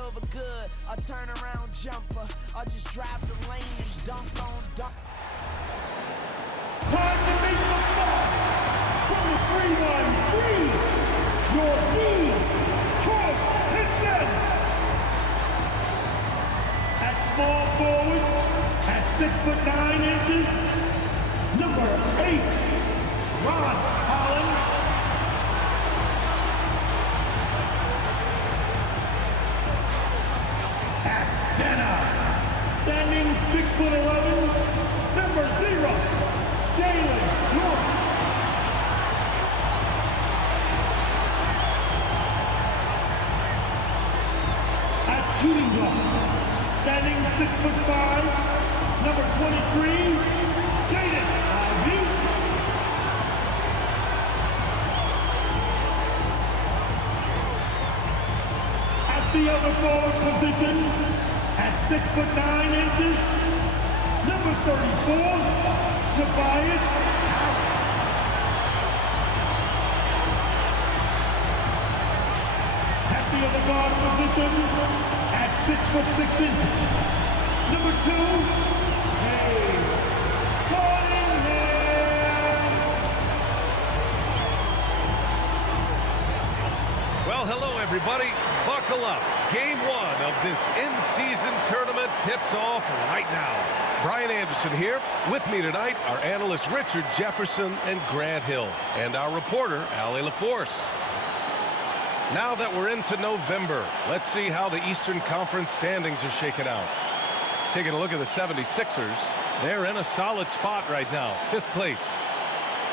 over good, a turnaround jumper, or just drive the lane and dunk on dunk. Time to make the mark from the 3-1-3, your Detroit Pistons. At small forward, at 6'9", number 8, Ron Holland. At center, standing 6'11", number 0, Jalen York. At shooting guard, standing 6'5", number 23, Jaden Ivey. At the other forward position, at 6'9", number 34, Tobias Harris. At the other guard position, at 6'6", number 2, Well, hello, everybody. Buckle up. Game 1 of this in-season tournament tips off right now. Brian Anderson here. With me tonight are analysts Richard Jefferson and Grant Hill, and our reporter, Allie LaForce. Now that we're into November, let's see how the Eastern Conference standings are shaking out. Taking a look at the 76ers, they're in a solid spot right now, 5th place.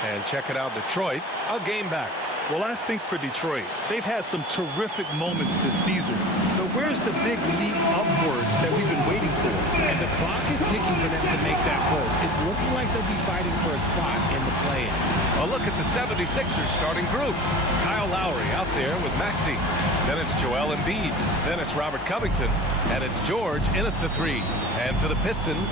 And check it out, Detroit, a game back. Well, I think for Detroit, they've had some terrific moments this season. But where's the big leap upward that we've been waiting for? And the clock is ticking for them to make that push. It's looking like they'll be fighting for a spot in the play-in. A look at the 76ers starting group. Kyle Lowry out there with Maxey. Then it's Joel Embiid. Then it's Robert Covington. And it's George in at the 3. And for the Pistons,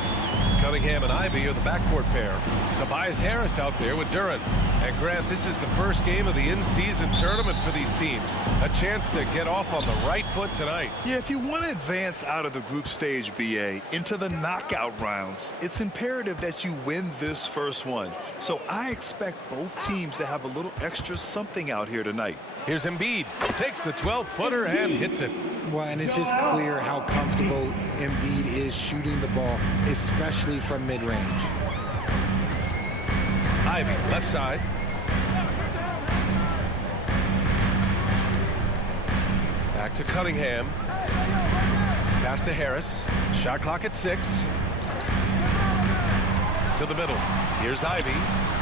Cunningham and Ivey are the backcourt pair. Tobias Harris out there with Duren. And Grant, this is the first game of the in-season tournament for these teams. A chance to get off on the right foot tonight. Yeah, if you want to advance out of the group stage, BA, into the knockout rounds, it's imperative that you win this first one. So I expect both teams to have a little extra something out here tonight. Here's Embiid. Takes the 12-footer and hits it. Well, and it's just clear how comfortable Embiid is shooting the ball, especially from mid-range. Ivey, left side. Back to Cunningham. Pass to Harris. Shot clock at 6. To the middle. Here's Ivey.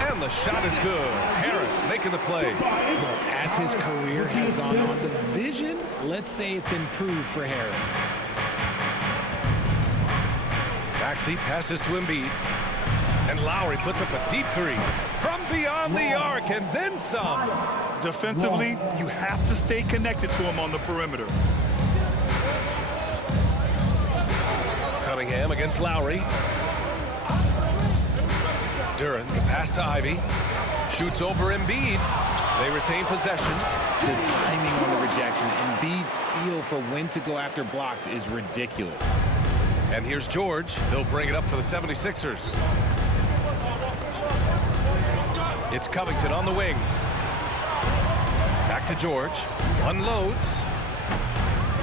And the shot is good. Harris making the play. Well, as his career has gone on, the vision, let's say it's improved for Harris. Maxey passes to Embiid. And Lowry puts up a deep 3 from beyond the arc and then some. Defensively, you have to stay connected to him on the perimeter. Cunningham against Lowry. Duren, the pass to Ivey. Shoots over Embiid. They retain possession. The timing on the rejection, Embiid's feel for when to go after blocks is ridiculous. And here's George. He'll bring it up for the 76ers. It's Covington on the wing. Back to George. Unloads.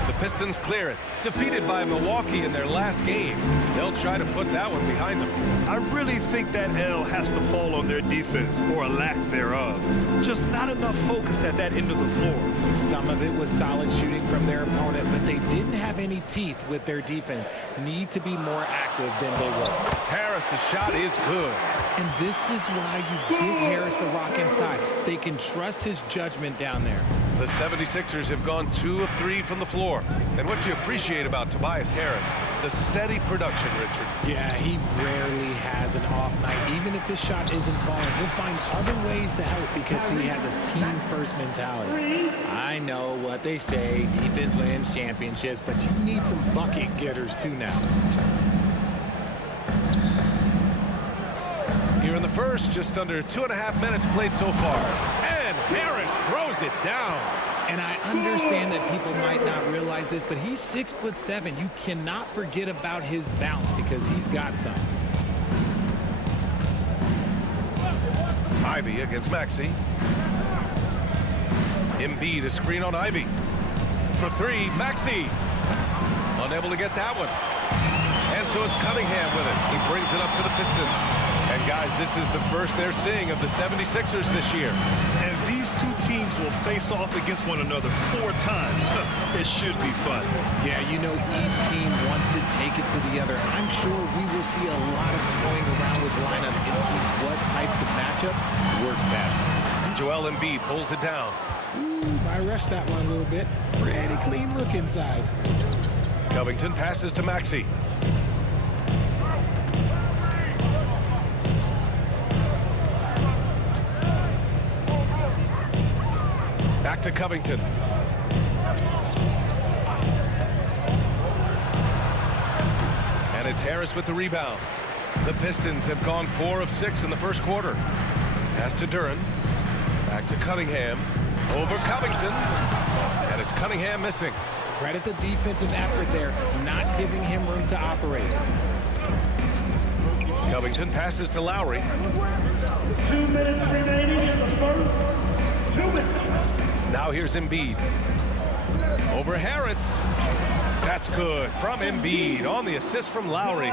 The Pistons clear it. Defeated by Milwaukee in their last game. They'll try to put that one behind them. I really think that L has to fall on their defense, or a lack thereof. Just not enough focus at that end of the floor. Some of it was solid shooting from their opponent, but they didn't have any teeth with their defense. Need to be more active than they were. Harris's shot is good. And this is why you get Harris the rock inside. They can trust his judgment down there. The 76ers have gone 2 of 3 from the floor. And what you appreciate about Tobias Harris, the steady production, Richard. Yeah, he rarely has an off night. Even if the shot isn't falling, he'll find other ways to help because he has a team-first mentality. I know what they say, defense wins championships, but you need some bucket getters too now. Here in the first, just under 2.5 minutes played so far. And Harris throws it down. And I understand that people might not realize this, but he's 6'7". You cannot forget about his bounce because he's got some. Ivy against Maxey. Embiid, a screen on Ivy. For three, Maxey. Unable to get that one. And so it's Cunningham with it. He brings it up for the Pistons. And guys, this is the first they're seeing of the 76ers this year. And these two teams will face off against one another 4 times. It should be fun. Yeah, you know, each team wants to take it to the other. I'm sure we will see a lot of toying around with lineups and see what types of matchups work best. Joel Embiid pulls it down. Ooh, I rushed that one a little bit. Pretty clean look inside. Covington passes to Maxey. Back to Covington. And it's Harris with the rebound. The Pistons have gone 4 of 6 in the first quarter. Pass to Duren. Back to Cunningham. Over Covington. And it's Cunningham missing. Credit the defensive effort there, not giving him room to operate. Covington passes to Lowry. 2 minutes remaining in the first. 2 minutes. Now here's Embiid. Over Harris. That's good from Embiid on the assist from Lowry.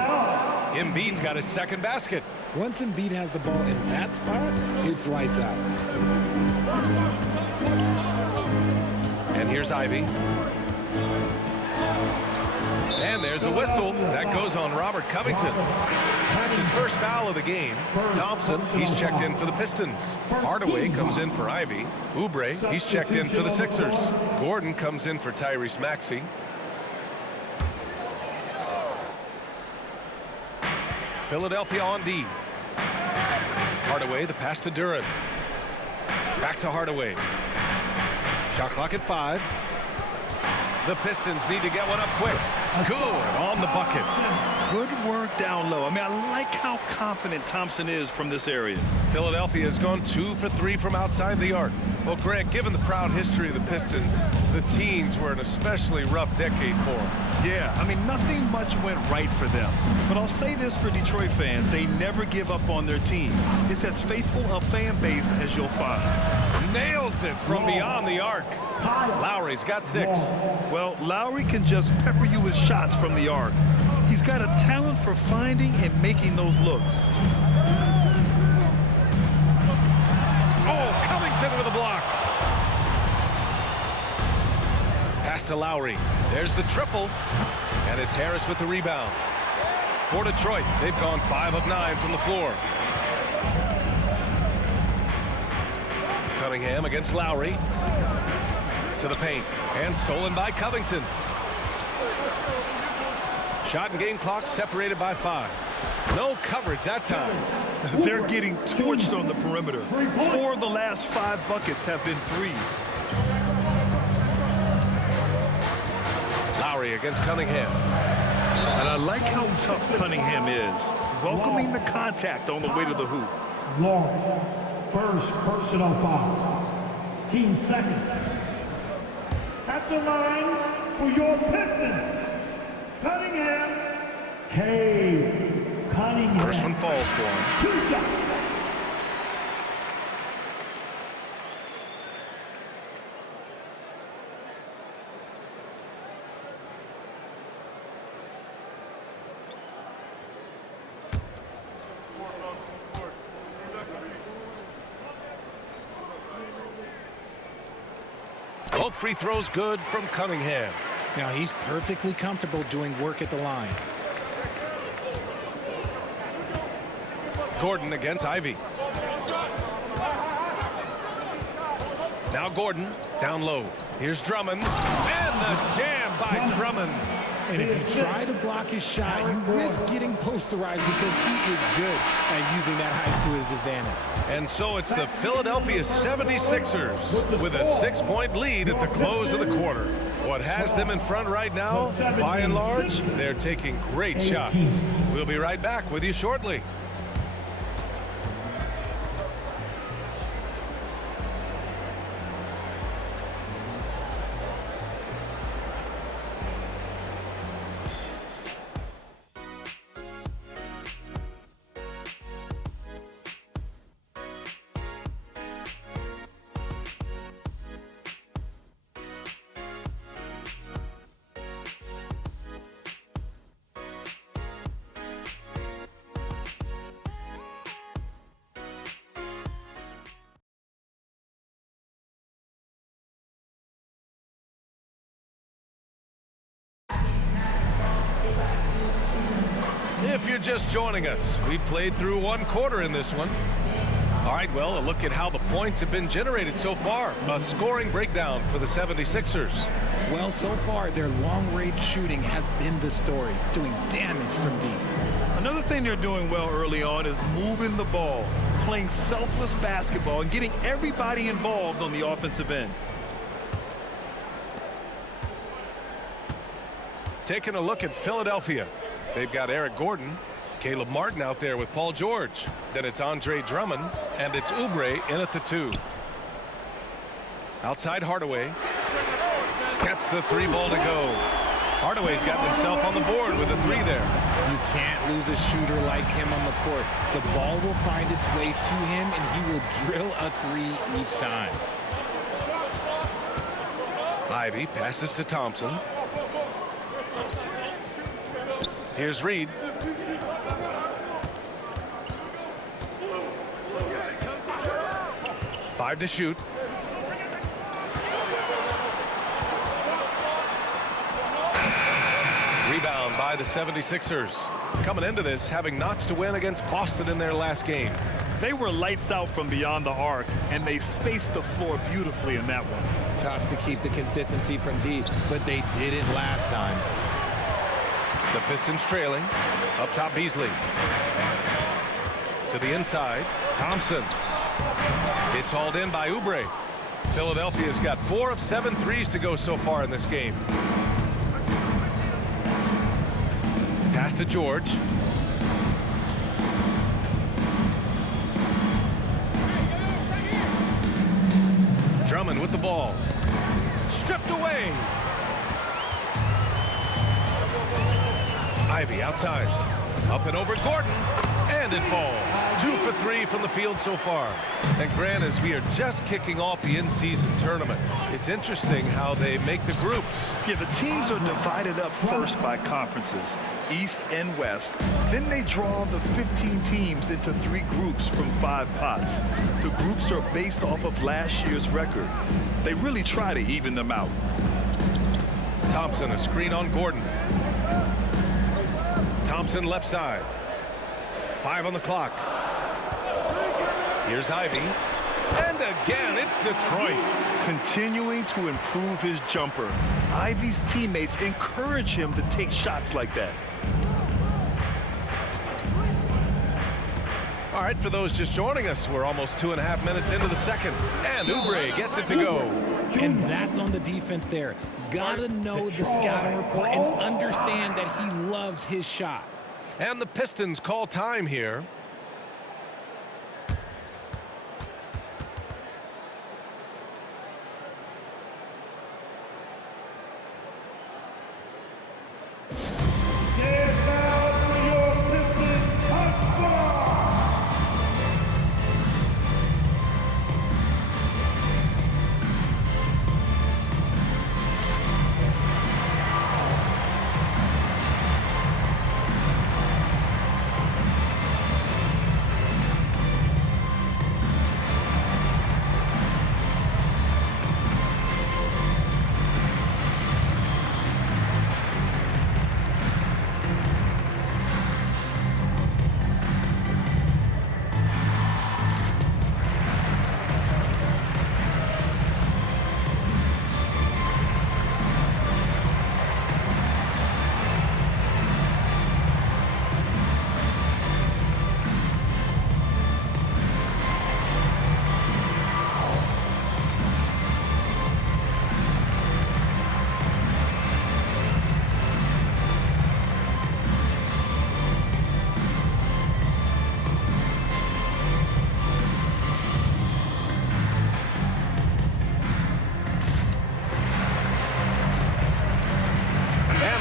Embiid's got his second basket. Once Embiid has the ball in that spot, it's lights out. And here's Ivy. And there's a whistle. That goes on Robert Covington. That's his first foul of the game. Thompson, he's checked in for the Pistons. Hardaway comes in for Ivy. Oubre, he's checked in for the Sixers. Gordon comes in for Tyrese Maxey. Philadelphia on D. Hardaway, the pass to Duren. Back to Hardaway. Shot clock at 5. The Pistons need to get one up quick. Good on the bucket. Good work down low. I mean, I like how confident Thompson is from this area. Philadelphia has gone 2 for 3 from outside the arc. Well, Greg, given the proud history of the Pistons, the teens were an especially rough decade for them. Yeah, I mean, nothing much went right for them. But I'll say this for Detroit fans, they never give up on their team. It's as faithful a fan base as you'll find. Nails it from beyond the arc. Lowry's got 6. Well, Lowry can just pepper you with shots from the arc. He's got a talent for finding and making those looks. Oh, Covington with a block. Pass to Lowry. There's the triple. And it's Harris with the rebound. For Detroit, they've gone 5 of 9 from the floor. Cunningham against Lowry. To the paint. And stolen by Covington. Shot and game clock separated by 5. No coverage that time. They're getting torched on the perimeter. 4 of the last 5 buckets have been threes. Lowry against Cunningham. And I like how tough Cunningham is. Welcoming the contact on the way to the hoop. Long. First personal foul. Team second. At the line for your Pistons, Cunningham. K. Cunningham. First one falls for him. 2 shots. Both free throws good from Cunningham. Now he's perfectly comfortable doing work at the line. Gordon against Ivy. Now Gordon down low. Here's Drummond. And the jam by Drummond. And if you try to block his shot, you risk getting posterized because he is good at using that height to his advantage. And so it's the Philadelphia 76ers with a 6-point lead at the close of the quarter. What has them in front right now, by and large, they're taking great shots. We'll be right back with you shortly. If you're just joining us, we played through one quarter in this one. All right, well, a look at how the points have been generated so far. A scoring breakdown for the 76ers. Well, so far, their long-range shooting has been the story, doing damage from deep. Another thing they're doing well early on is moving the ball, playing selfless basketball, and getting everybody involved on the offensive end. Taking a look at Philadelphia. They've got Eric Gordon, Caleb Martin out there with Paul George. Then it's Andre Drummond, and it's Oubre in at the 2. Outside Hardaway. Gets the 3 ball to go. Hardaway's got himself on the board with a 3 there. You can't lose a shooter like him on the court. The ball will find its way to him, and he will drill a 3 each time. Ivy passes to Thompson. Here's Reed. Five to shoot. Rebound by the 76ers. Coming into this, having knots to win against Boston in their last game. They were lights out from beyond the arc, and they spaced the floor beautifully in that one. Tough to keep the consistency from deep, but they did it last time. The Pistons trailing. Up top, Beasley. To the inside, Thompson. It's hauled in by Oubre. Philadelphia's got 4 of 7 threes to go so far in this game. Pass to George. Drummond with the ball. Stripped away. Ivy outside. Up and over Gordon. And it falls. 2 for 3 from the field so far. And Grant, as we are just kicking off the in-season tournament, it's interesting how they make the groups. Yeah, the teams are divided up first by conferences, East and West. Then they draw the 15 teams into 3 groups from 5 pots. The groups are based off of last year's record. They really try to even them out. Thompson, a screen on Gordon. Thompson left side. 5 on the clock. Here's Ivy. And again, it's Detroit. Continuing to improve his jumper. Ivy's teammates encourage him to take shots like that. All right, for those just joining us, we're almost 2.5 minutes into the second. And Oubre gets it to go. And that's on the defense there. Gotta know the scouting report and understand that he loves his shot. And the Pistons call time here. Stand down for your Pistons touchdown.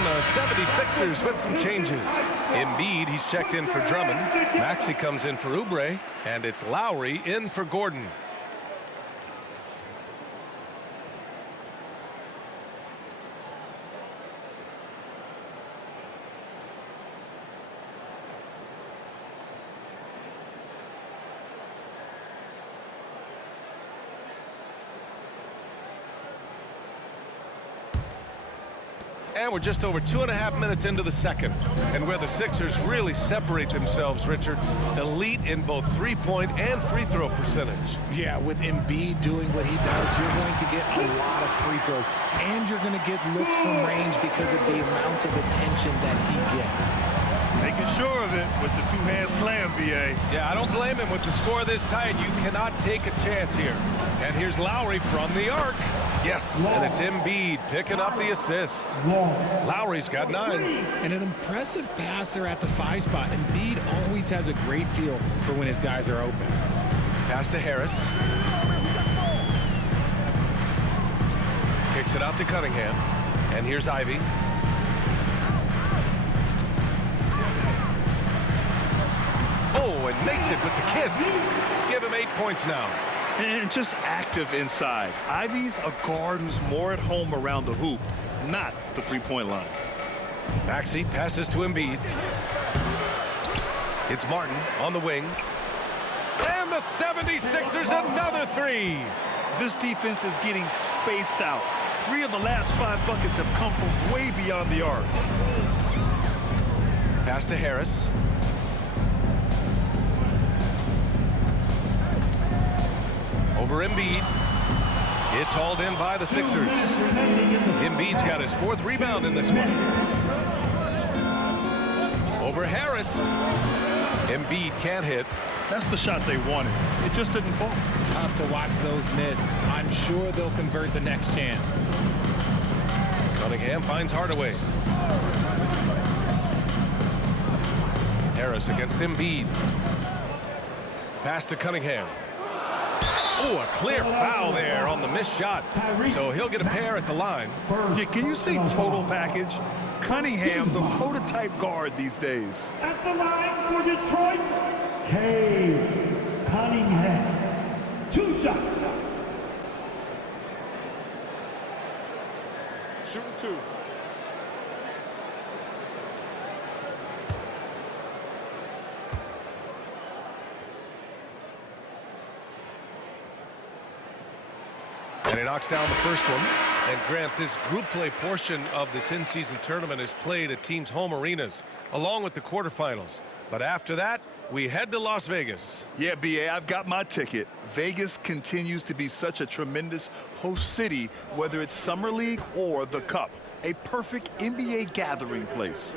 The 76ers with some changes. Embiid, he's checked in for Drummond. Maxey comes in for Oubre. And it's Lowry in for Gordon. And we're just over 2.5 minutes into the second. And where the Sixers really separate themselves, Richard, elite in both three-point and free throw percentage. Yeah, with Embiid doing what he does, you're going to get a lot of free throws. And you're going to get looks from range because of the amount of attention that he gets. Making sure of it with the two-hand slam, B.A. Yeah, I don't blame him with the score this tight. You cannot take a chance here. And here's Lowry from the arc. Yes, and it's Embiid picking up the assist. Lowry's got 9. And an impressive passer at the 5 spot. Embiid always has a great feel for when his guys are open. Pass to Harris. Kicks it out to Cunningham. And here's Ivy. Oh, and makes it with the kiss. Give him 8 points now. And just active inside. Ivy's a guard who's more at home around the hoop, not the three-point line. Maxey passes to Embiid. It's Martin on the wing. And the 76ers another 3. This defense is getting spaced out. 3 of the last 5 buckets have come from way beyond the arc. Pass to Harris. Over Embiid. It's hauled in by the Sixers. Embiid's got his 4th rebound in this one. Over Harris. Embiid can't hit. That's the shot they wanted. It just didn't fall. Tough to watch those miss. I'm sure they'll convert the next chance. Cunningham finds Hardaway. Harris against Embiid. Pass to Cunningham. Oh, a clear foul there on the missed shot. So he'll get a pair at the line. Yeah, can you say total package? Cunningham, the prototype guard these days. At the line for Detroit, K. Cunningham. 2 shots. Shooting 2. And he knocks down the first one. And Grant, this group play portion of this in-season tournament is played at teams' home arenas, along with the quarterfinals. But after that, we head to Las Vegas. Yeah, B.A., I've got my ticket. Vegas continues to be such a tremendous host city, whether it's Summer League or the Cup. A perfect NBA gathering place.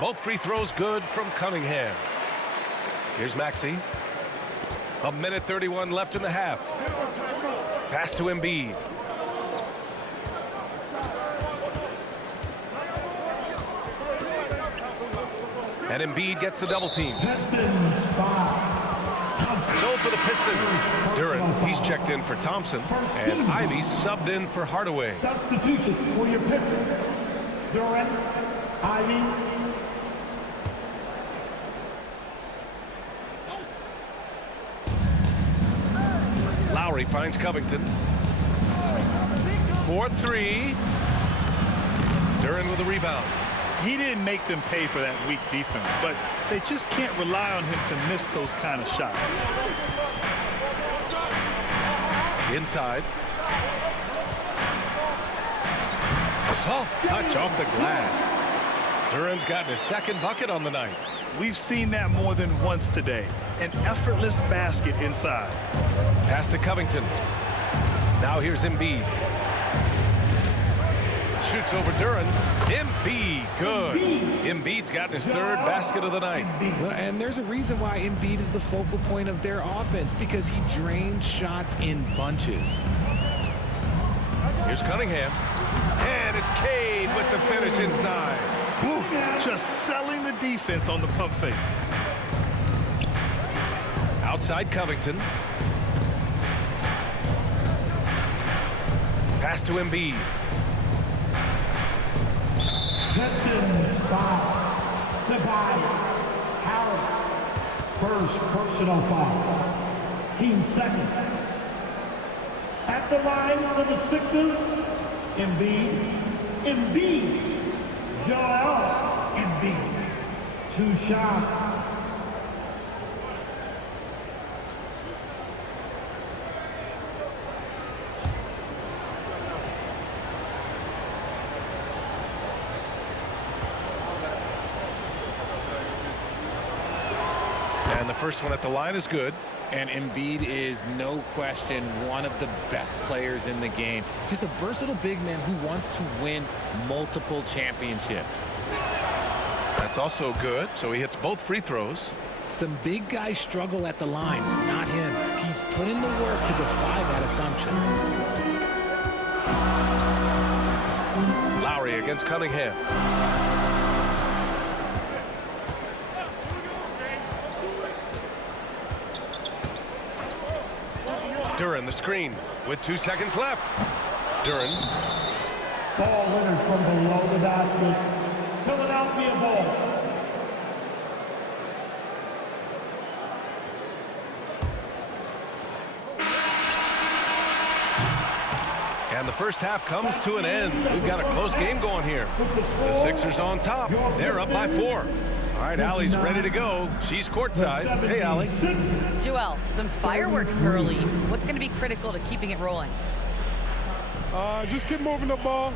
Both free throws good from Cunningham. Here's Maxey. 1:31 left in the half. Pass to Embiid. And Embiid gets the double team. Pistons 5. Thompson. So for the Pistons, Duran, he's checked in for Thompson, and Ivy subbed in for Hardaway. Substitutions for your Pistons. Duran, Ivy. Lowry finds Covington. 4-3. Duran with a rebound. He didn't make them pay for that weak defense, but they just can't rely on him to miss those kind of shots. Inside. Soft touch off the glass. Duran's gotten his 2nd bucket on the night. We've seen that more than once today. An effortless basket inside. Pass to Covington. Now here's Embiid. Shoots over Duran. Embiid, good. Embiid's gotten his 3rd basket of the night. Well, and there's a reason why Embiid is the focal point of their offense, because he drains shots in bunches. Here's Cunningham. And it's Cade with the finish inside. Just selling the defense on the pump fake. Outside Covington. Pass to Embiid. Pistons 5. Tobias Harris. First personal foul. Team 2nd. At the line for the Sixers, Embiid. Joel Embiid. 2 shots. the first one at the line is good. And Embiid is, no question, one of the best players in the game. Just a versatile big man who wants to win multiple championships. That's also good, so he hits both free throws. Some big guys struggle at the line, not him. He's put in the work to defy that assumption. Lowry against Cunningham. Duren the screen with 2 seconds left. Duren. Ball Leonard from below the basket. Philadelphia ball. And the first half comes to an end. We've got a close game going here. The Sixers on top. They're up by 4. All right, Allie's ready to go. She's courtside. Hey, Allie. Joel, some fireworks early. What's going to be critical to keeping it rolling? Just keep moving the ball,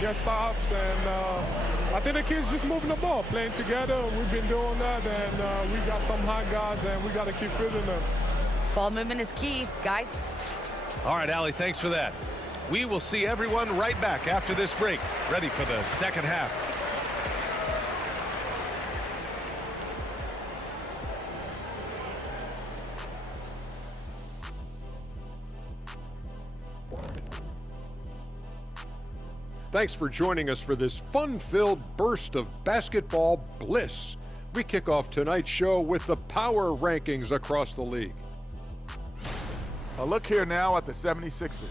get stops, and I think the kids just moving the ball, playing together. We've been doing that, and we got some hot guys, and we got to keep fitting them. Ball movement is key, guys. All right, Allie, thanks for that. We will see everyone right back after this break, ready for the second half. Thanks for joining us for this fun-filled burst of basketball bliss. We kick off tonight's show with the power rankings across the league. A look here now at the 76ers.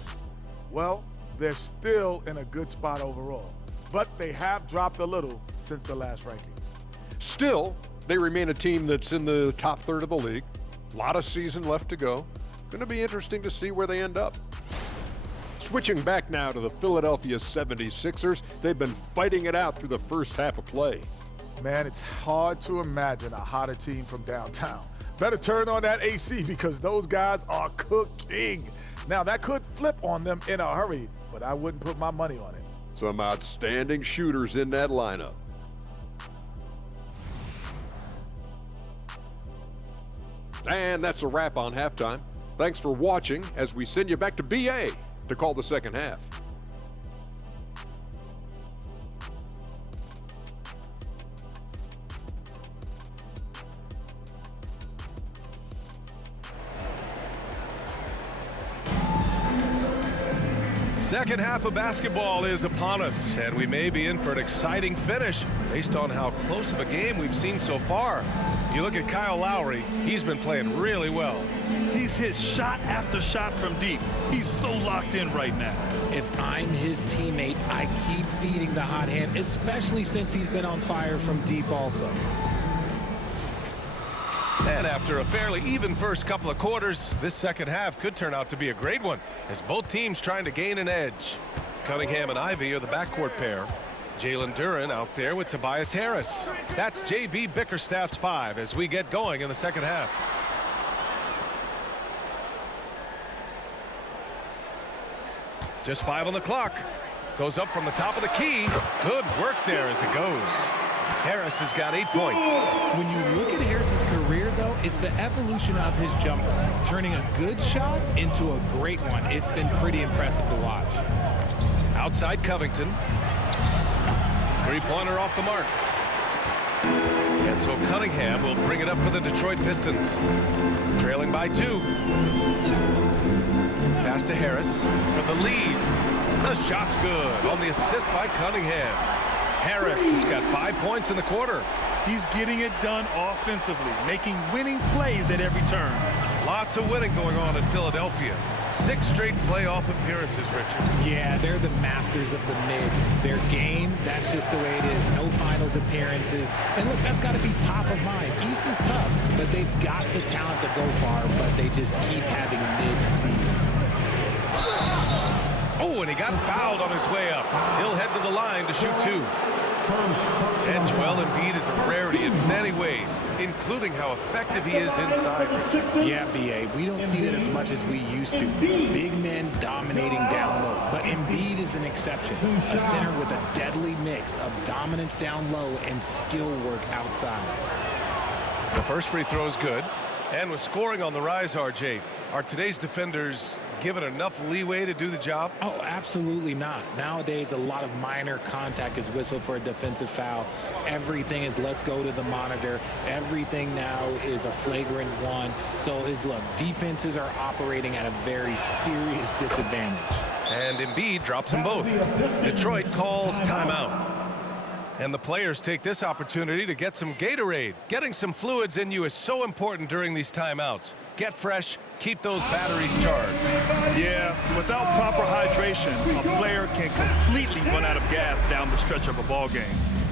Well, they're still in a good spot overall, but they have dropped a little since the last ranking. Still, they remain a team that's in the top third of the league. A lot of season left to go. Going to be interesting to see where they end up. Switching back now to the Philadelphia 76ers, they've been fighting it out through the first half of play. Man, it's hard to imagine a hotter team from downtown. Better turn on that AC because those guys are cooking. Now, that could flip on them in a hurry, but I wouldn't put my money on it. Some outstanding shooters in that lineup. And that's a wrap on halftime. Thanks for watching as we send you back to BA to call the second half. Second half of basketball is upon us, and we may be in for an exciting finish based on how close of a game we've seen so far. You look at Kyle Lowry, he's been playing really well. He's hit shot after shot from deep. He's so locked in right now. If I'm his teammate, I keep feeding the hot hand, especially since he's been on fire from deep also. And after a fairly even first couple of quarters, this second half could turn out to be a great one, as both teams trying to gain an edge. Cunningham and Ivy are the backcourt pair. Jalen Duren out there with Tobias Harris. That's J.B. Bickerstaff's 5 as we get going in the second half. Just 5 on the clock. Goes up from the top of the key. Good work there as it goes. Harris has got 8 points. When you look at Harris's career, though, it's the evolution of his jumper, turning a good shot into a great one. It's been pretty impressive to watch. Outside Covington. Three-pointer off the mark. And so Cunningham will bring it up for the Detroit Pistons. Trailing by 2. Pass to Harris for the lead. The shot's good on the assist by Cunningham. Harris has got 5 points in the quarter. He's getting it done offensively, making winning plays at every turn. Lots of winning going on in Philadelphia. 6 straight playoff appearances, Richard. Yeah, they're the masters of the mid. Their game, that's just the way it is. No finals appearances. And look, that's got to be top of mind. East is tough, but they've got the talent to go far, but they just keep having mid-seasons. Oh, and he got fouled on his way up. He'll head to the line to shoot 2. And Joel Embiid is a rarity in many ways, including how effective he is inside. Yeah, B.A., we don't see that as much as we used to. Big men dominating down low, but Embiid is an exception. A center with a deadly mix of dominance down low and skill work outside. The first free throw is good. And with scoring on the rise, RJ, are today's defenders given enough leeway to do the job? Oh, absolutely not. Nowadays, a lot of minor contact is whistled for a defensive foul. Everything is let's go to the monitor. Everything now is a flagrant one. So look, defenses are operating at a very serious disadvantage. And Embiid drops them both. Detroit calls timeout. And the players take this opportunity to get some Gatorade. Getting some fluids in you is so important during these timeouts. Get fresh, keep those batteries charged. Yeah, without proper hydration, a player can completely run out of gas down the stretch of a ball game.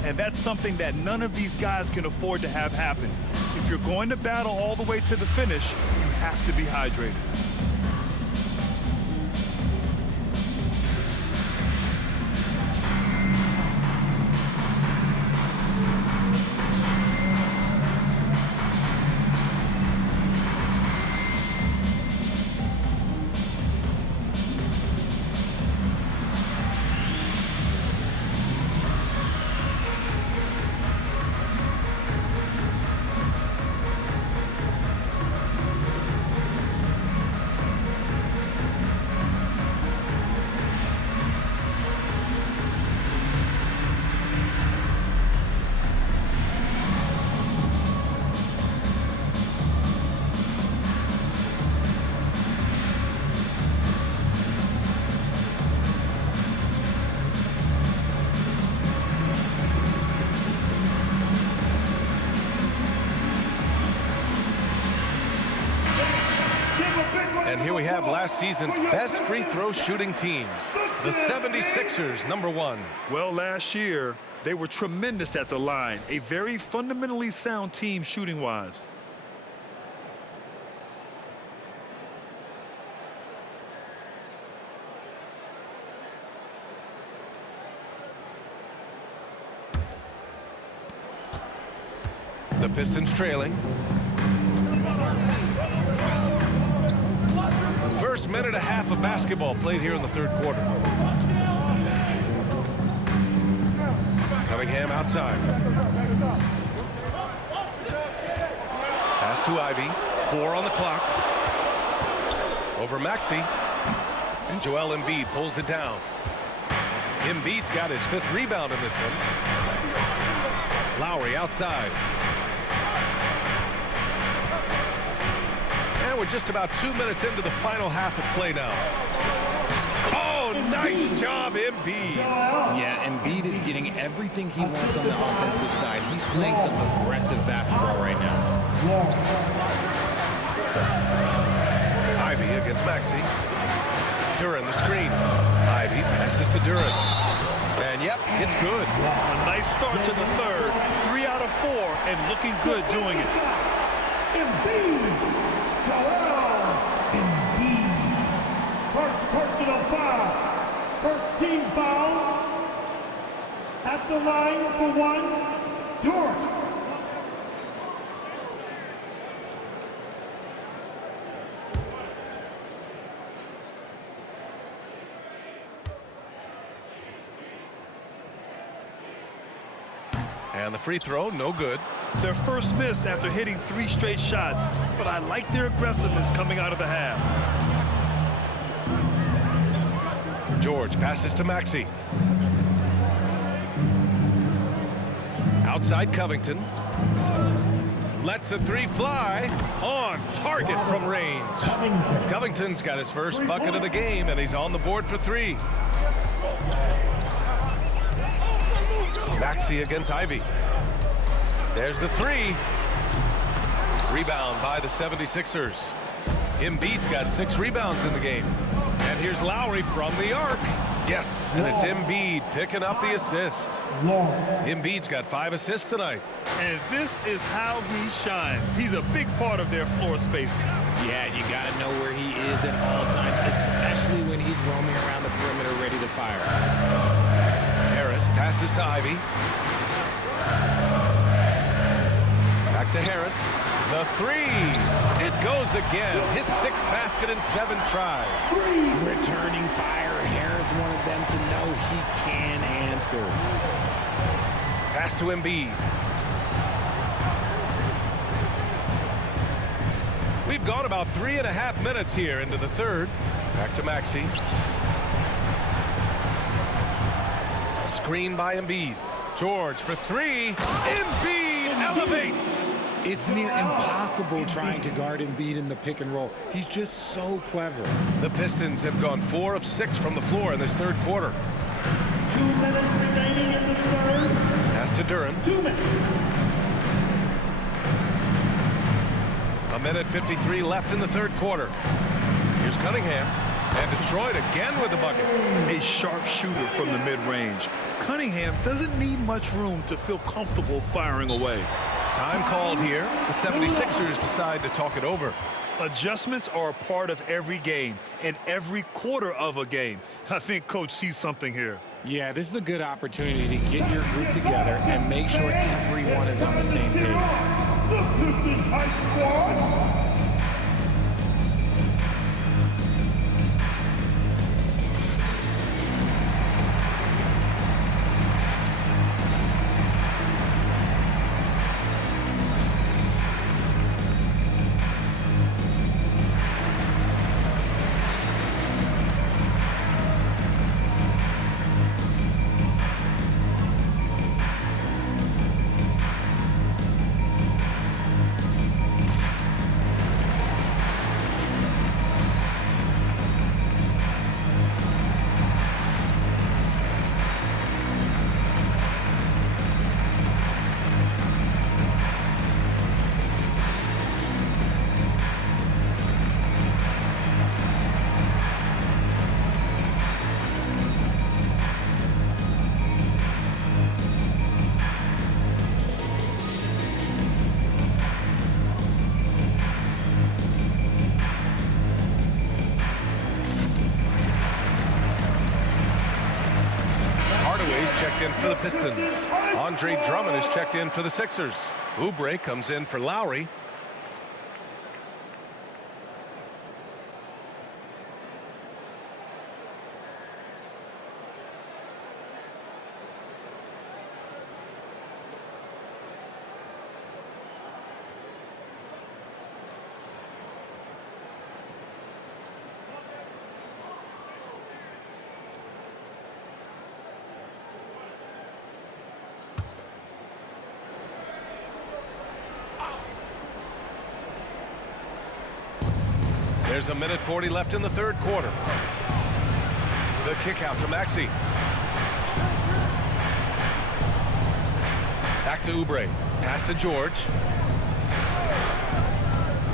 And that's something that none of these guys can afford to have happen. If you're going to battle all the way to the finish, you have to be hydrated. And here we have last season's best free throw shooting teams. The 76ers, #1. Well, last year, they were tremendous at the line. A very fundamentally sound team shooting-wise. The Pistons trailing. First minute and a half of basketball played here in the third quarter. Cunningham outside. Pass to Ivy. 4 on the clock. Over Maxey. And Joel Embiid pulls it down. Embiid's got his 5th rebound in this one. Lowry outside. And we're just about 2 minutes into the final half of play now. Oh, nice job, Embiid. Yeah, Embiid is getting everything he wants on the offensive side. He's playing some aggressive basketball right now. Ivy against Maxey. Duran the screen. Ivy passes to Duran. And yep, it's good. A nice start to the third. 3 out of 4 and looking good doing it. Embiid. First personal foul. First team foul. At the line for 1, Durant. And the free throw, no good. Their first missed after hitting 3 straight shots, but I like their aggressiveness coming out of the half. George passes to Maxey. Outside Covington. Lets the 3 fly. On target from range. Covington's got his first bucket of the game, and he's on the board for 3. Maxey against Ivy. There's the 3. Rebound by the 76ers. Embiid's got 6 rebounds in the game. And here's Lowry from the arc. Yes, and it's Embiid picking up the assist. Embiid's got 5 assists tonight. And this is how he shines. He's a big part of their floor spacing. Yeah, you got to know where he is at all times, especially when he's roaming around the perimeter ready to fire. Harris passes to Ivy. Back to Harris. The 3. It goes again. His 6th basket in 7 tries. Returning fire. Harris wanted them to know he can answer. Pass to Embiid. We've gone about 3.5 minutes here into the third. Back to Maxey. Screen by Embiid. George for three. Embiid elevates. It's near impossible trying to guard Embiid in the pick and roll. He's just so clever. The Pistons have gone 4 of 6 from the floor in this third quarter. 2 minutes remaining in the third. Pass to Duran. 2 minutes. A minute 53 left in the third quarter. Here's Cunningham. And Detroit again with the bucket. A sharp shooter from the mid-range. Cunningham doesn't need much room to feel comfortable firing away. Time called here. The 76ers decide to talk it over. Adjustments are a part of every game and every quarter of a game. I think Coach sees something here. Yeah, this is a good opportunity to get your group together and make sure everyone is on the same page. The Pistons High Squad. Checked in for the Pistons. Andre Drummond is checked in for the Sixers. Oubre comes in for Lowry. There's a minute 40 left in the third quarter. The kick out to Maxey. Back to Oubre. Pass to George.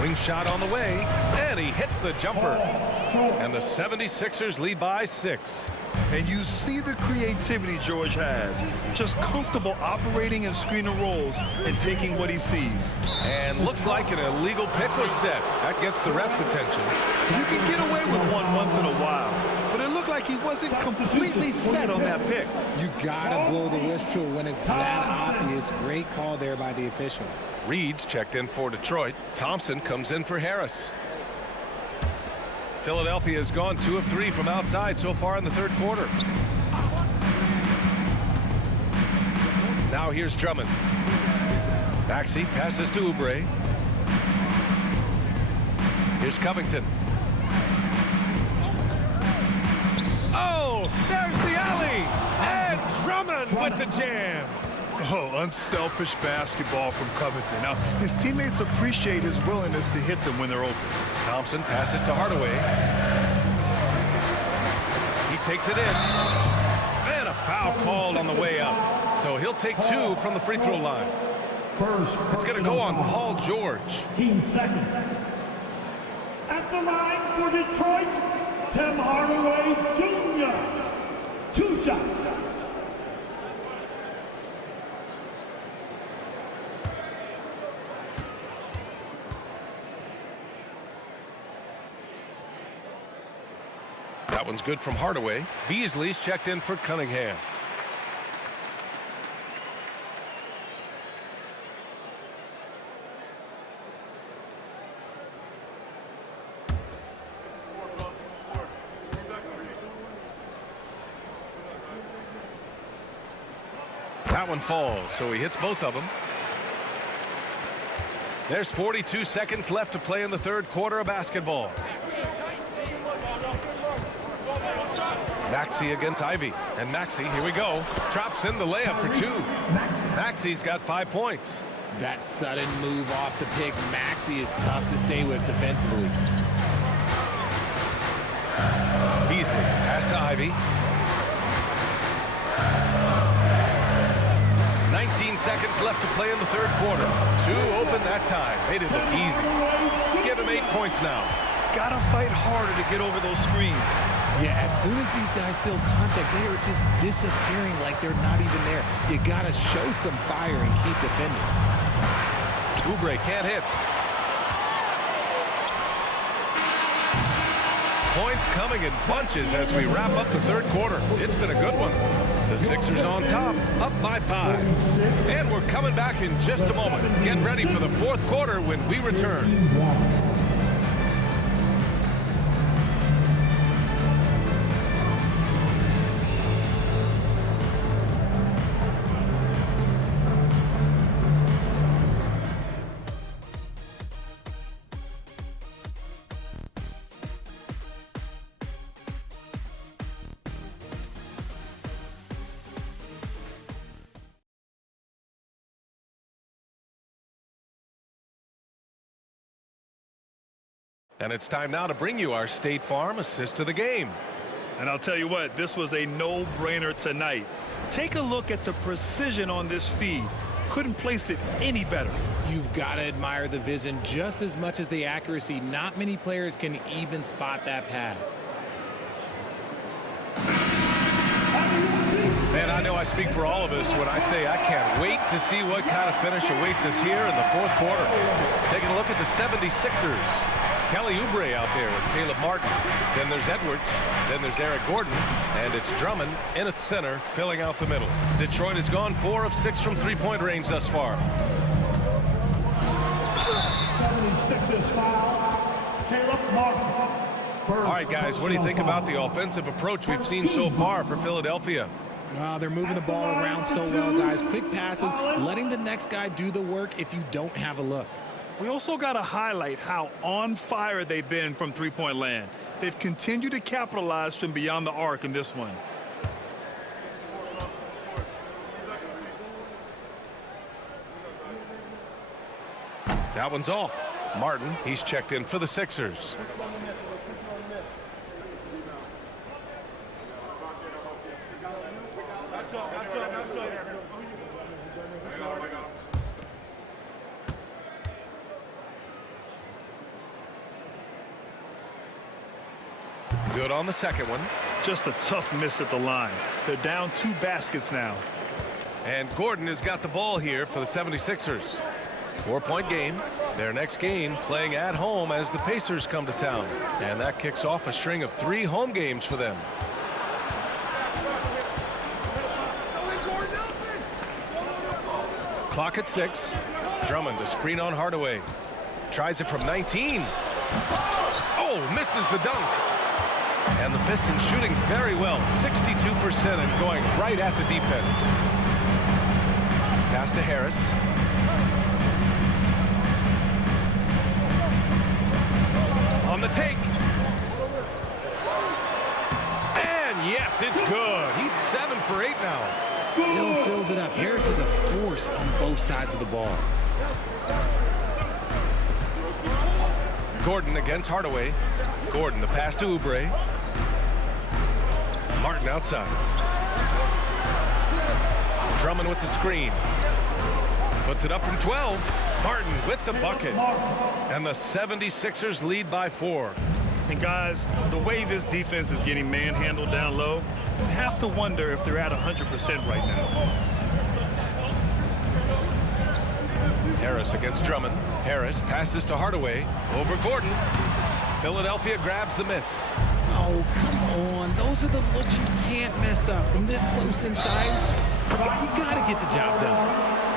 Wing shot on the way. And he hits the jumper. And the 76ers lead by 6. And you see the creativity George has. Just comfortable operating in screen and rolls and taking what he sees. And looks like an illegal pick was set. That gets the ref's attention. You can get away with one once in a while, but it looked like he wasn't completely set on that pick. You gotta blow the whistle when it's that obvious. Great call there by the official. Reed's checked in for Detroit. Thompson comes in for Harris. Philadelphia has gone 2 of 3 from outside so far in the third quarter. Now here's Drummond. Maxey passes to Oubre. Here's Covington. Oh, there's the alley! And Drummond with the jam! Oh, unselfish basketball from Covington. Now, his teammates appreciate his willingness to hit them when they're open. Thompson passes to Hardaway. He takes it in. And a foul called on the way up. So he'll take 2 from the free throw line. It's going to go on Paul George. Team second. At the line for Detroit, Tim Hardaway Jr. 2 shots. That one's good from Hardaway. Beasley's checked in for Cunningham. That one falls, so he hits both of them. There's 42 seconds left to play in the third quarter of basketball. Maxey against Ivy. And Maxey, here we go, drops in the layup for 2. Maxey's got 5 points. That sudden move off the pick, Maxey is tough to stay with defensively. Beasley, pass to Ivy. 19 seconds left to play in the third quarter. 2 open that time. Made it look easy. Give him 8 points now. Gotta fight harder to get over those screens. Yeah, as soon as these guys feel contact, they are just disappearing like they're not even there. You gotta show some fire and keep defending. Oubre can't hit. Points coming in bunches as we wrap up the third quarter. It's been a good one. The Sixers on top, up by 5. And we're coming back in just a moment. Get ready for the fourth quarter when we return. And it's time now to bring you our State Farm assist of the game. And I'll tell you what, this was a no-brainer tonight. Take a look at the precision on this feed. Couldn't place it any better. You've got to admire the vision just as much as the accuracy. Not many players can even spot that pass. Man, I know I speak for all of us when I say I can't wait to see what kind of finish awaits us here in the fourth quarter. Taking a look at the 76ers. Kelly Oubre out there with Caleb Martin. Then there's Edwards. Then there's Eric Gordon. And it's Drummond in at center, filling out the middle. Detroit has gone 4 of 6 from three-point range thus far. 76ers foul. Caleb Martin. All right, guys, what do you think about the offensive approach we've seen so far for Philadelphia? They're moving the ball around so well, guys. Quick passes, letting the next guy do the work if you don't have a look. We also got to highlight how on fire they've been from three-point land. They've continued to capitalize from beyond the arc in this one. That one's off. Martin, he's checked in for the Sixers. Good on the second one. Just a tough miss at the line. They're down 2 baskets now. And Gordon has got the ball here for the 76ers. 4-point game. Their next game playing at home as the Pacers come to town. And that kicks off a string of 3 home games for them. Clock at 6. Drummond, a screen on Hardaway. Tries it from 19. Oh, misses the dunk. And the Pistons shooting very well, 62% and going right at the defense. Pass to Harris. On the take. And yes, it's good. He's 7 for 8 now. Still fills it up. Harris is a force on both sides of the ball. Gordon against Hardaway. Gordon, the pass to Oubre. Martin outside. Drummond with the screen. Puts it up from 12. Martin with the bucket. And the 76ers lead by 4. And guys, the way this defense is getting manhandled down low, you have to wonder if they're at 100% right now. Harris against Drummond. Harris passes to Hardaway. Over Gordon. Philadelphia grabs the miss. Oh, come on. Those are the looks you can't mess up. From this close inside, you got to get the job done.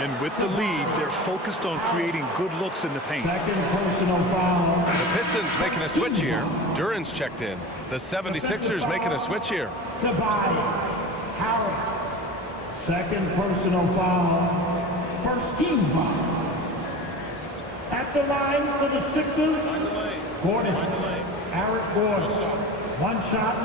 And with the lead, they're focused on creating good looks in the paint. Second personal foul. The Pistons making a switch here. Duran's checked in. The 76ers making a switch here. Tobias Harris. Second personal foul. First team foul. At the line for the Sixers, Gordon. Eric Gordon. One shot.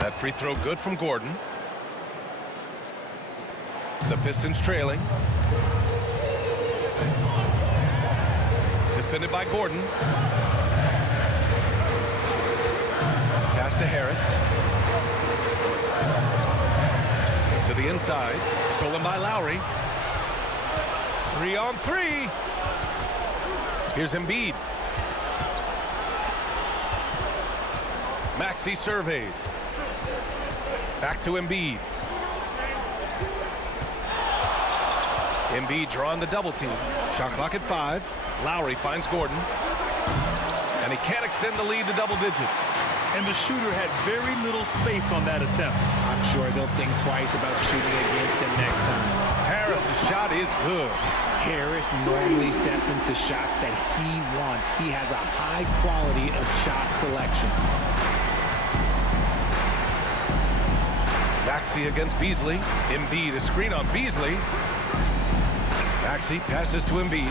That free throw good from Gordon. The Pistons trailing. Defended by Gordon. Pass to Harris. To the inside. Stolen by Lowry. 3-on-3. Here's Embiid. Maxey surveys. Back to Embiid. Embiid drawing the double team. Shot clock at 5. Lowry finds Gordon. And he can't extend the lead to double digits. And the shooter had very little space on that attempt. I'm sure they'll think twice about shooting against him next time. Harris's shot is good. Harris normally steps into shots that he wants. He has a high quality of shot selection. Maxey against Beasley. Embiid, a screen on Beasley. Maxey passes to Embiid.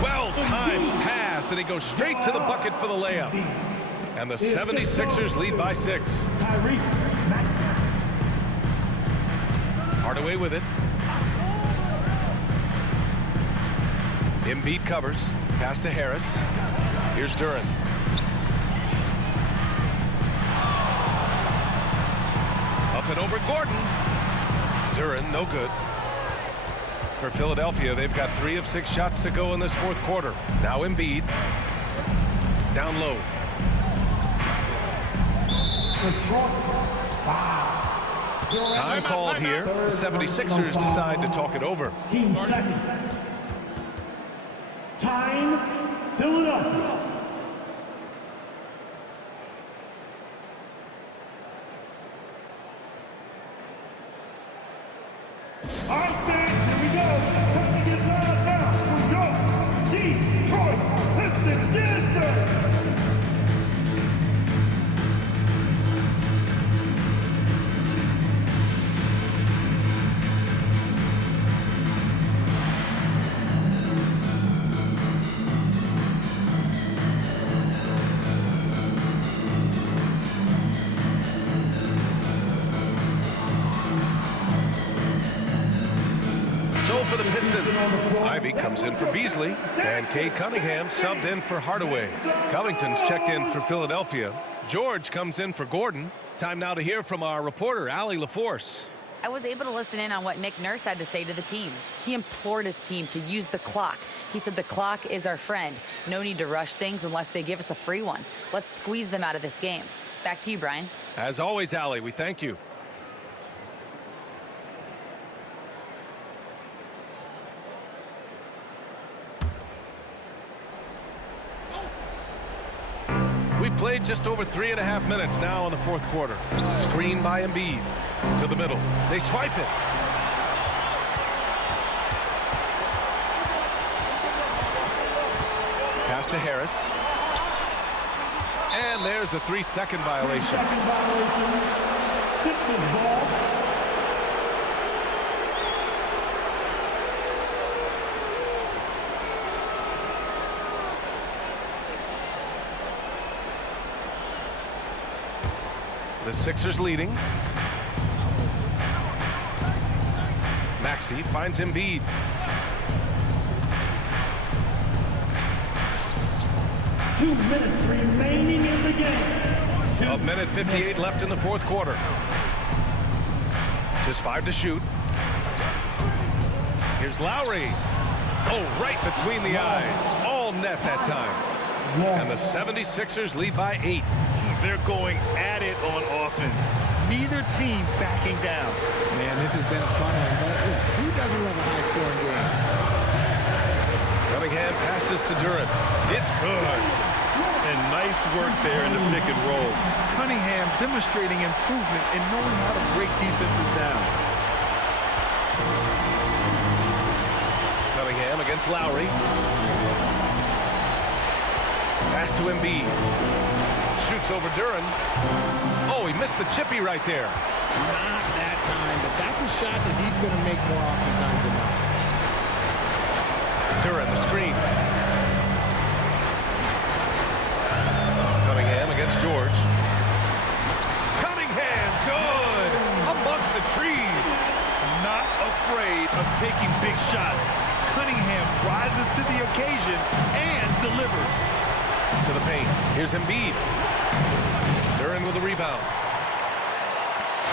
Well-timed pass, and he goes straight to the bucket for the layup. And the 76ers lead by 6. Hardaway with it. Embiid covers. Pass to Harris. Here's Duren. Up and over Gordon. Duren, no good. For Philadelphia, they've got 3 of 6 shots to go in this fourth quarter. Now Embiid. Down low. Time called here. The 76ers decide to talk it over. Team second. Time, Philadelphia. All right, fans, here we go. Time to get loud now for your Detroit Pistons dancer. For the Pistons, Ivy comes in for Beasley, and Cade Cunningham subbed in for Hardaway. Covington's checked in for Philadelphia. George comes in for Gordon. Time now to hear from our reporter, Allie LaForce. I was able to listen in on what Nick Nurse had to say to the team. He implored his team to use the clock. He said the clock is our friend. No need to rush things unless they give us a free one. Let's squeeze them out of this game. Back to you, Brian. As always, Allie, we thank you. We played just over 3.5 minutes now in the fourth quarter. Screen by Embiid. To the middle. They swipe it. Pass to Harris. And there's a 3-second violation. 3-second violation. Sixers ball. The Sixers leading. Maxey finds Embiid. Two minutes remaining in the game. A minute 58 left in the fourth quarter. Just 5 to shoot. Here's Lowry. Oh, right between the eyes. All net that time. And the 76ers lead by 8. They're going at it on offense. Neither team backing down. Man, this has been a fun one, but who doesn't love a high-scoring game? Cunningham passes to Duren. It's good. And nice work there in the pick and roll. Cunningham demonstrating improvement in knowing how to break defenses down. Cunningham against Lowry. Pass to Embiid. Shoots over Duren. missed the chippy right there. Not that time, but that's a shot that he's going to make more oftentimes than not. Duran, the screen. Cunningham against George. Cunningham, good! Amongst the trees. Not afraid of taking big shots. Cunningham rises to the occasion and delivers. To the paint. Here's Embiid. Duran with a rebound.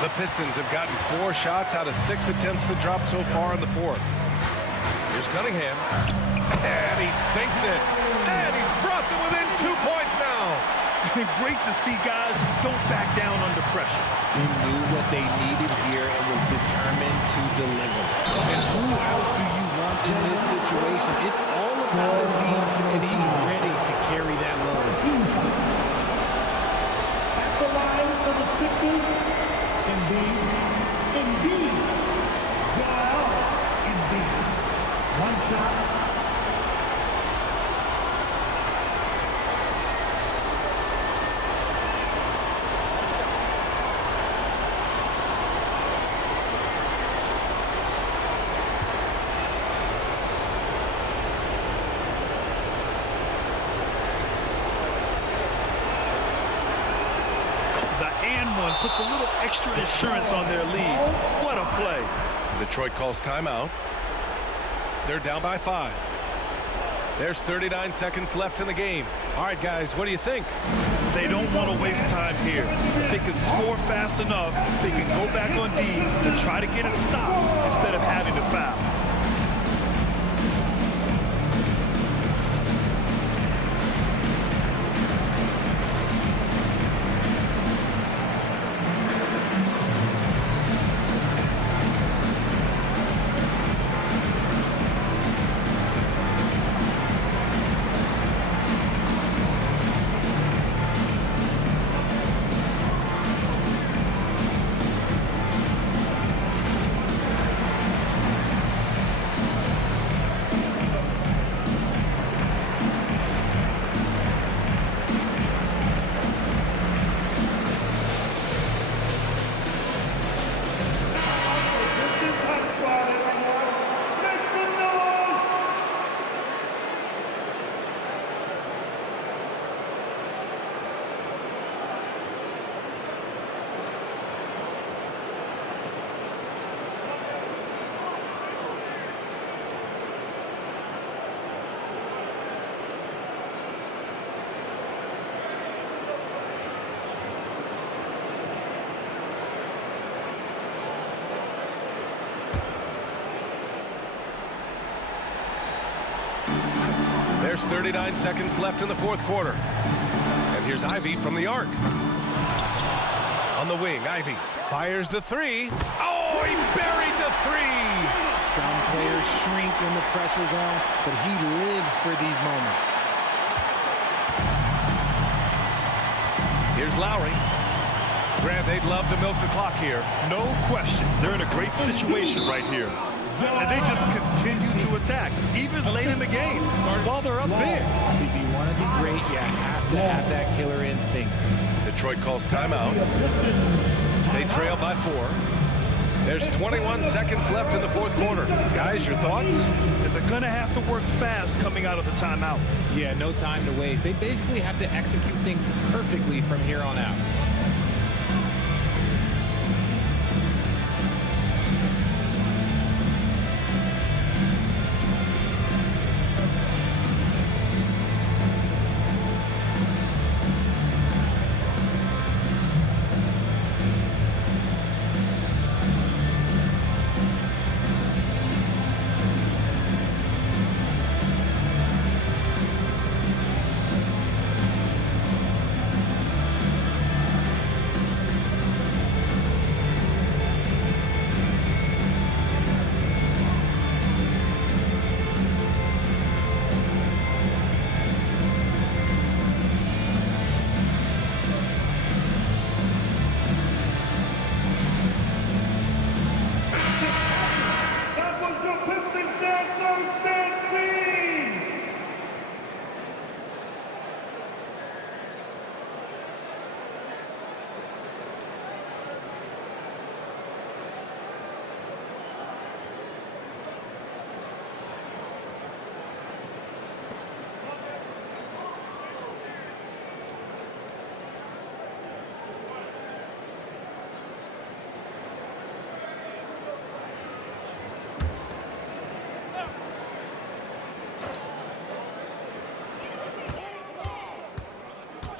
The Pistons have gotten 4 shots out of 6 attempts to drop so far in the fourth. Here's Cunningham. And he sinks it. And he's brought them within 2 points now. Great to see guys who don't back down under pressure. He knew what they needed here and was determined to deliver. And who else do you want in this situation? It's all about Embiid, and he's ready to carry that load. At the line for the Sixers, Embiid, Joel Embiid. One shot. Puts a little extra insurance on their lead. What a play. Detroit calls timeout. They're down by 5. There's 39 seconds left in the game. All right, guys, what do you think? They don't want to waste time here. If they can score fast enough, they can go back on D to try to get a stop instead of having to foul. There's 39 seconds left in the fourth quarter. And here's Ivy from the arc. On the wing, Ivy fires the 3. Oh, he buried the 3. Some players shrink when the pressure's on, but he lives for these moments. Here's Lowry. Grant, they'd love to milk the clock here. No question. They're in a great situation right here. And they just continue to attack, even late in the game, while they're up big. If you want to be great, you have to have that killer instinct. Detroit calls timeout. They trail by 4. There's 21 seconds left in the fourth quarter. Guys, your thoughts? And they're going to have to work fast coming out of the timeout. Yeah, no time to waste. They basically have to execute things perfectly from here on out.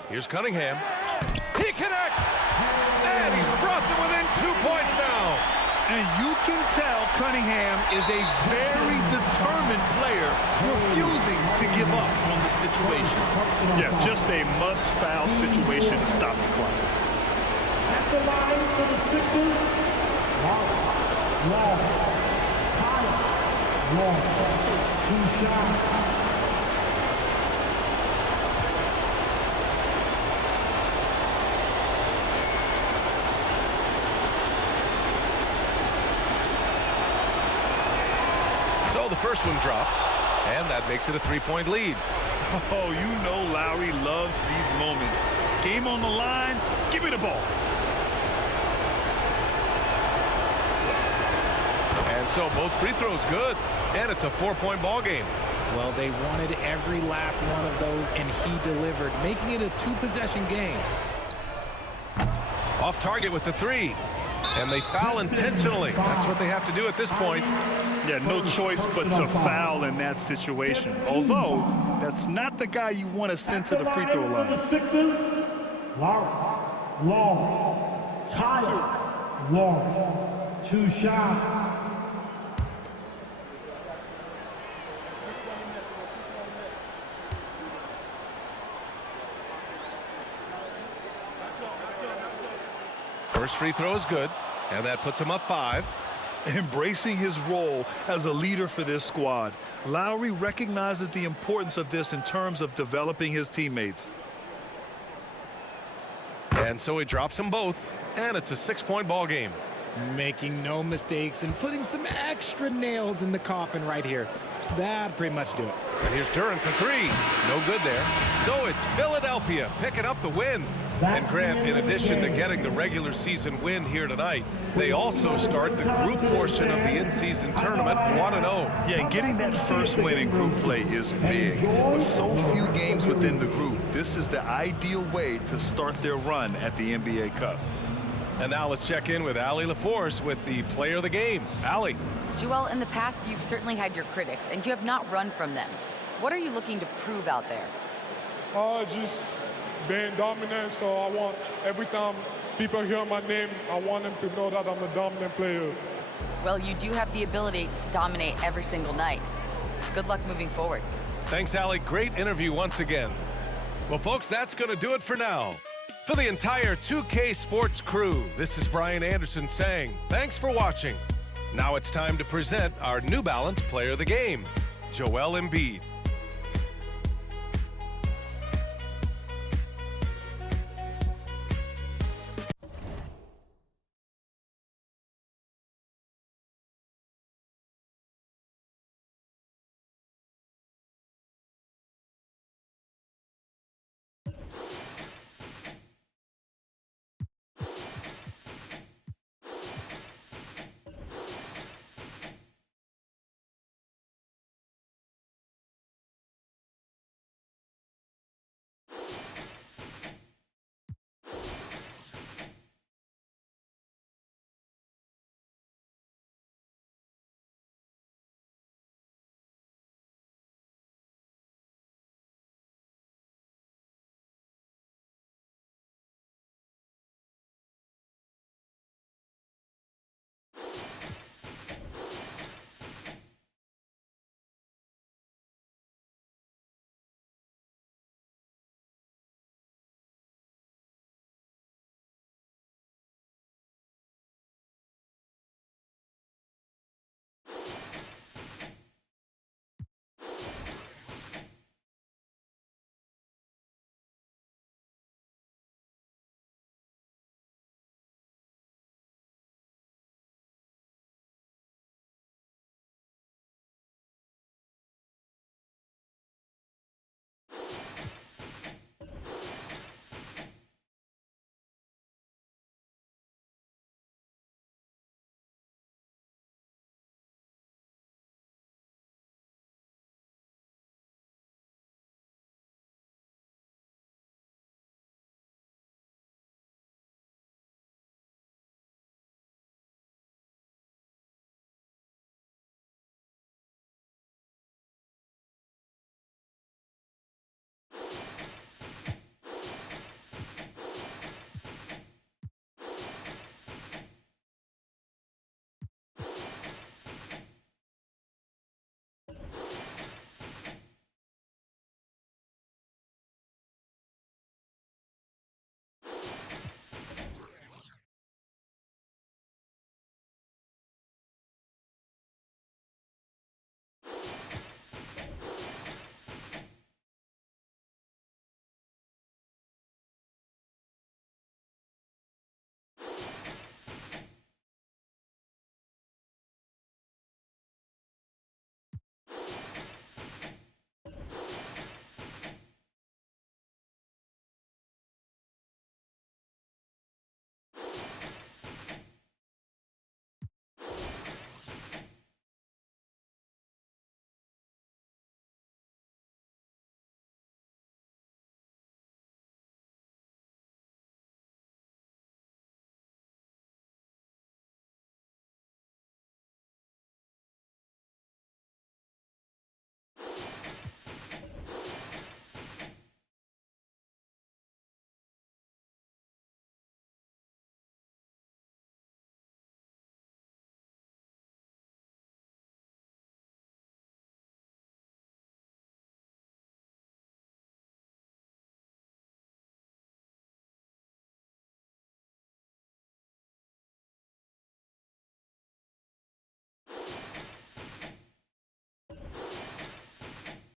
Here's Cunningham. He connects! And he's brought them within 2 points now. And you can tell Cunningham is a very determined player, refusing to give up on the situation. Yeah, just a must-foul situation to stop the clock. At the line for the Sixers, Long. Kyle. Long. 2 shots. So the first one drops, and that makes it a 3-point lead. Oh, you know Lowry loves these moments. Game on the line, give me the ball. And so both free throws good, and it's a 4-point ball game. Well, they wanted every last one of those, and he delivered, making it a 2-possession game. Off target with the 3, and they foul intentionally. That's what they have to do at this point. Yeah, no choice but to foul in that situation. Although, that's not the guy you want to send to the free throw line. The Sixers, Long. Kyle. Long. 2 shots. First free throw is good, and that puts him up 5. Embracing his role as a leader for this squad, Lowry recognizes the importance of this in terms of developing his teammates. And so he drops them both, and it's a 6-point ball game. Making no mistakes and putting some extra nails in the coffin right here. That'd pretty much do it. And here's Duran for 3. No good there. So it's Philadelphia picking up the win. And Grant, in addition to getting the regular season win here tonight, they also start the group portion of the in-season tournament 1-0. Yeah, and getting that first win in group play is big. With so few games within the group, this is the ideal way to start their run at the NBA Cup. And now let's check in with Allie LaForce with the player of the game. Allie. Joel, in the past, you've certainly had your critics, and you have not run from them. What are you looking to prove out there? Just being dominant, so I want every time people hear my name, I want them to know that I'm a dominant player. Well, you do have the ability to dominate every single night. Good luck moving forward. Thanks, Allie. Great interview once again. Well, folks, that's going to do it for now. For the entire 2K Sports crew, this is Brian Anderson saying thanks for watching. Now it's time to present our New Balance Player of the Game, Joel Embiid.